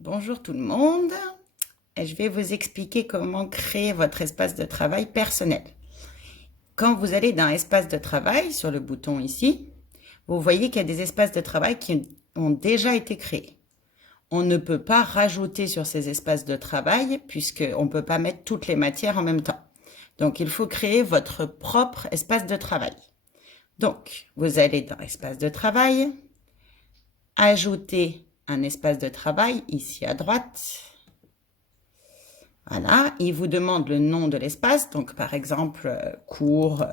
Bonjour tout le monde. Je vais vous expliquer comment créer votre espace de travail personnel. Quand vous allez dans espace de travail, sur le bouton ici, vous voyez qu'il y a des espaces de travail qui ont déjà été créés. On ne peut pas rajouter sur ces espaces de travail puisqu'on ne peut pas mettre toutes les matières en même temps. Donc, il faut créer votre propre espace de travail. Donc, vous allez dans espace de travail, ajouter un espace de travail ici à droite. Voilà, il vous demande le nom de l'espace, donc par exemple cours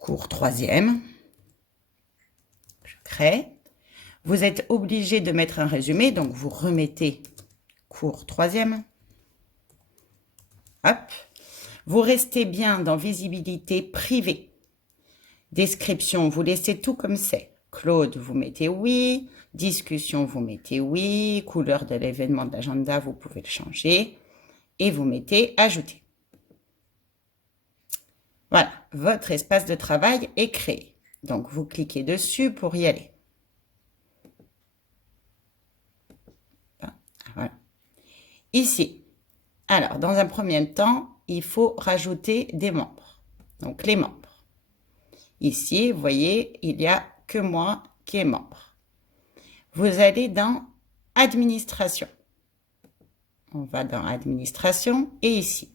3e. Je crée. Vous êtes obligé de mettre un résumé, donc vous remettez cours 3e. Hop. Vous restez bien dans visibilité privée. Description, vous laissez tout comme c'est. Claude, vous mettez oui. Discussion, vous mettez oui. Couleur de l'événement de l'agenda, vous pouvez le changer. Et vous mettez ajouter. Voilà, votre espace de travail est créé. Donc, vous cliquez dessus pour y aller. Voilà. Ici, alors, dans un premier temps, il faut rajouter des membres. Donc, les membres. Ici, vous voyez, il n'y a que moi qui est membre. Vous allez dans Administration. On va dans Administration et ici,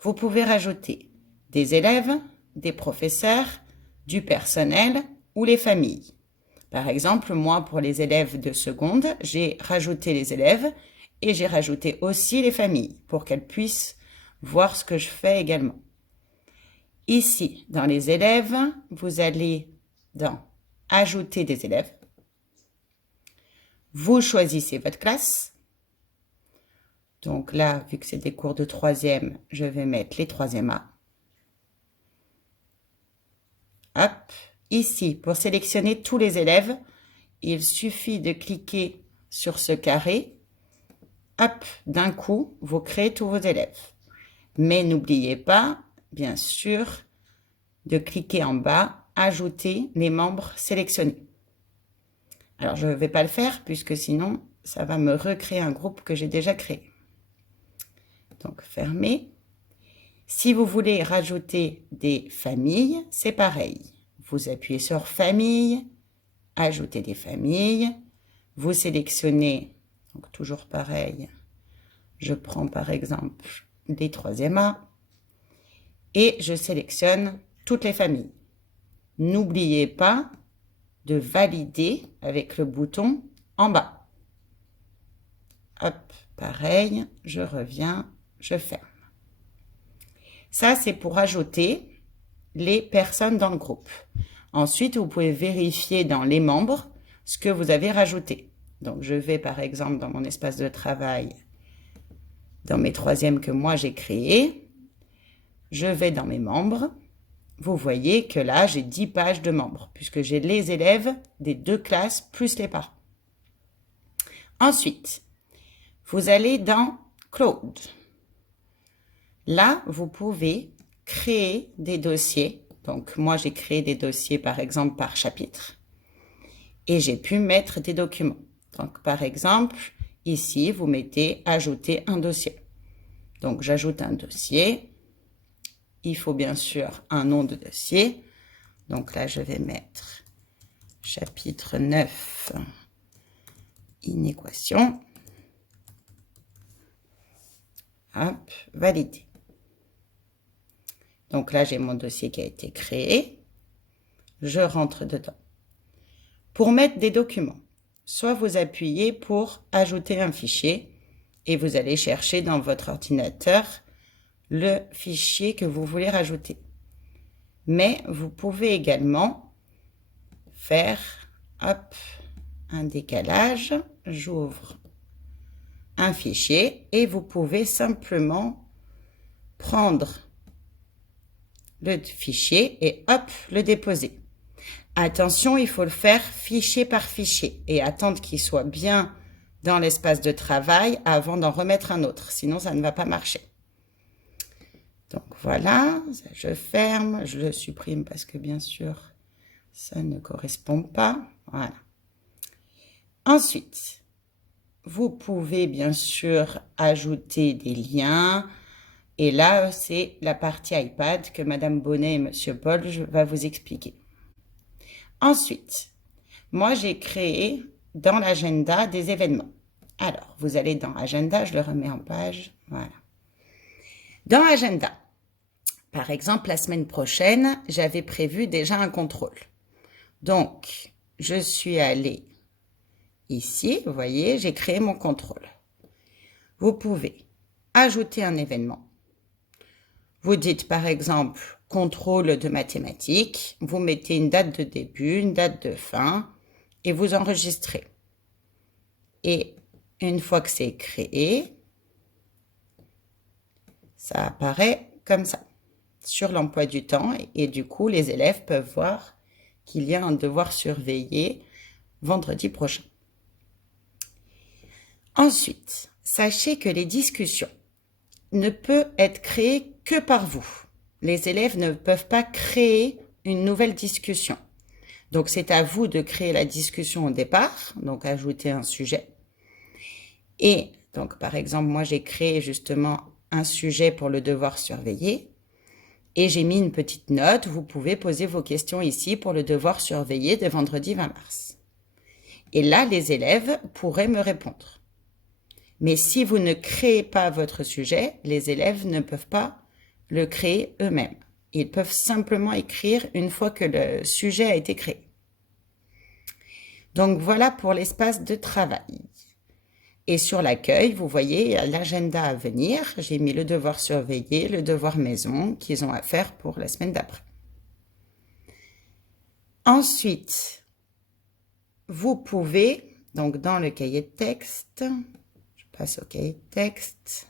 vous pouvez rajouter des élèves, des professeurs, du personnel ou les familles. Par exemple, moi, pour les élèves de seconde, j'ai rajouté les élèves et j'ai rajouté aussi les familles pour qu'elles puissent voir ce que je fais également. Ici, dans les élèves, vous allez dans Ajouter des élèves. Vous choisissez votre classe. Donc là, vu que c'est des cours de 3e, je vais mettre les 3e A. Hop. Ici, pour sélectionner tous les élèves, il suffit de cliquer sur ce carré. Hop, d'un coup, vous créez tous vos élèves. Mais n'oubliez pas, bien sûr, de cliquer en bas, ajouter les membres sélectionnés. Alors, je ne vais pas le faire puisque sinon, ça va me recréer un groupe que j'ai déjà créé. Donc, fermez. Si vous voulez rajouter des familles, c'est pareil. Vous appuyez sur Famille, Ajouter des familles. Vous sélectionnez, donc toujours pareil, je prends par exemple les 3e A et je sélectionne toutes les familles. N'oubliez pas de valider avec le bouton en bas. Hop, pareil, je reviens, je ferme. Ça, c'est pour ajouter les personnes dans le groupe. Ensuite, vous pouvez vérifier dans les membres ce que vous avez rajouté. Donc, je vais par exemple dans mon espace de travail, dans mes 3e que moi j'ai créés. Je vais dans mes membres. Vous voyez que là, j'ai 10 pages de membres, puisque j'ai les élèves des 2 classes plus les parents. Ensuite, vous allez dans Claude. Là, vous pouvez créer des dossiers. Donc, moi, j'ai créé des dossiers, par exemple, par chapitre. Et j'ai pu mettre des documents. Donc, par exemple, ici, vous mettez « Ajouter un dossier ». Donc, j'ajoute un dossier. Il faut bien sûr un nom de dossier. Donc là, je vais mettre chapitre 9, inéquation. Hop, valider. Donc là, j'ai mon dossier qui a été créé. Je rentre dedans. Pour mettre des documents, soit vous appuyez pour ajouter un fichier et vous allez chercher dans votre ordinateur le fichier que vous voulez rajouter. Mais vous pouvez également faire hop, un décalage. J'ouvre un fichier et vous pouvez simplement prendre le fichier et hop, le déposer. Attention, il faut le faire fichier par fichier et attendre qu'il soit bien dans l'espace de travail avant d'en remettre un autre. Sinon, ça ne va pas marcher. Donc voilà, je ferme, je le supprime parce que bien sûr, ça ne correspond pas. Voilà. Ensuite, vous pouvez bien sûr ajouter des liens. Et là, c'est la partie iPad que Madame Bonnet et Monsieur Paul va vous expliquer. Ensuite, moi, j'ai créé dans l'agenda des événements. Alors, vous allez dans Agenda, je le remets en page. Voilà. Dans Agenda, par exemple, la semaine prochaine, j'avais prévu déjà un contrôle. Donc, je suis allée ici, vous voyez, j'ai créé mon contrôle. Vous pouvez ajouter un événement. Vous dites par exemple contrôle de mathématiques, vous mettez une date de début, une date de fin et vous enregistrez. Et une fois que c'est créé, ça apparaît comme ça sur l'emploi du temps et du coup les élèves peuvent voir qu'il y a un devoir surveillé vendredi prochain. Ensuite, sachez que les discussions ne peuvent être créées que par vous. Les élèves ne peuvent pas créer une nouvelle discussion. Donc, c'est à vous de créer la discussion au départ, donc ajouter un sujet. Et donc, par exemple, moi, j'ai créé justement un sujet pour le devoir surveillé et j'ai mis une petite note. Vous pouvez poser vos questions ici pour le devoir surveillé de vendredi 20 mars. Et là, les élèves pourraient me répondre. Mais si vous ne créez pas votre sujet, les élèves ne peuvent pas le créer eux-mêmes. Ils peuvent simplement écrire une fois que le sujet a été créé. Donc voilà pour l'espace de travail. Et sur l'accueil, vous voyez l'agenda à venir. J'ai mis le devoir surveillé, le devoir maison qu'ils ont à faire pour la semaine d'après. Ensuite, vous pouvez, donc dans le cahier de texte, je passe au cahier de texte,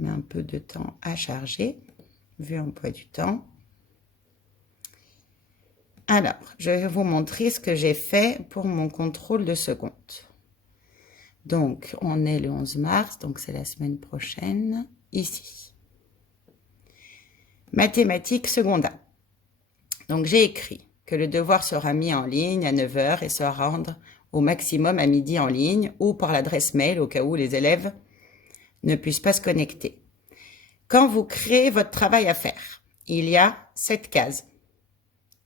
met un peu de temps à charger, vu emploi du temps. Alors, je vais vous montrer ce que j'ai fait pour mon contrôle de seconde. Donc, on est le 11 mars, donc c'est la semaine prochaine, ici. Mathématiques secondaire. Donc, j'ai écrit que le devoir sera mis en ligne à 9 h et sera rendu au maximum à midi en ligne ou par l'adresse mail au cas où les élèves ne puissent pas se connecter. Quand vous créez votre travail à faire, il y a 7 cases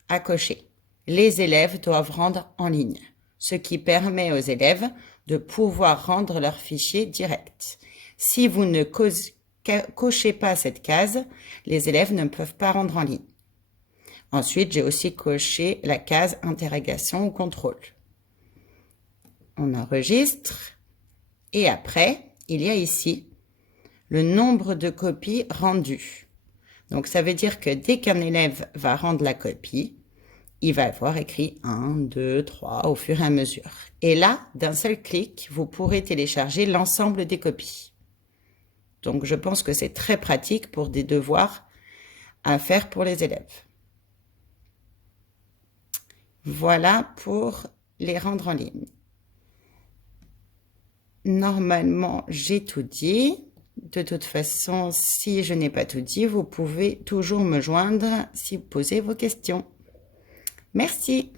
à cocher. Les élèves doivent rendre en ligne, ce qui permet aux élèves de pouvoir rendre leur fichier direct. Si vous ne cochez pas cette case, les élèves ne peuvent pas rendre en ligne. Ensuite, j'ai aussi coché la case interrogation ou contrôle. On enregistre et après, il y a ici le nombre de copies rendues. Donc, ça veut dire que dès qu'un élève va rendre la copie, il va avoir écrit 1, 2, 3 au fur et à mesure. Et là, d'un seul clic, vous pourrez télécharger l'ensemble des copies. Donc, je pense que c'est très pratique pour des devoirs à faire pour les élèves. Voilà pour les rendre en ligne. Normalement, j'ai tout dit. De toute façon, si je n'ai pas tout dit, vous pouvez toujours me joindre si vous posez vos questions. Merci.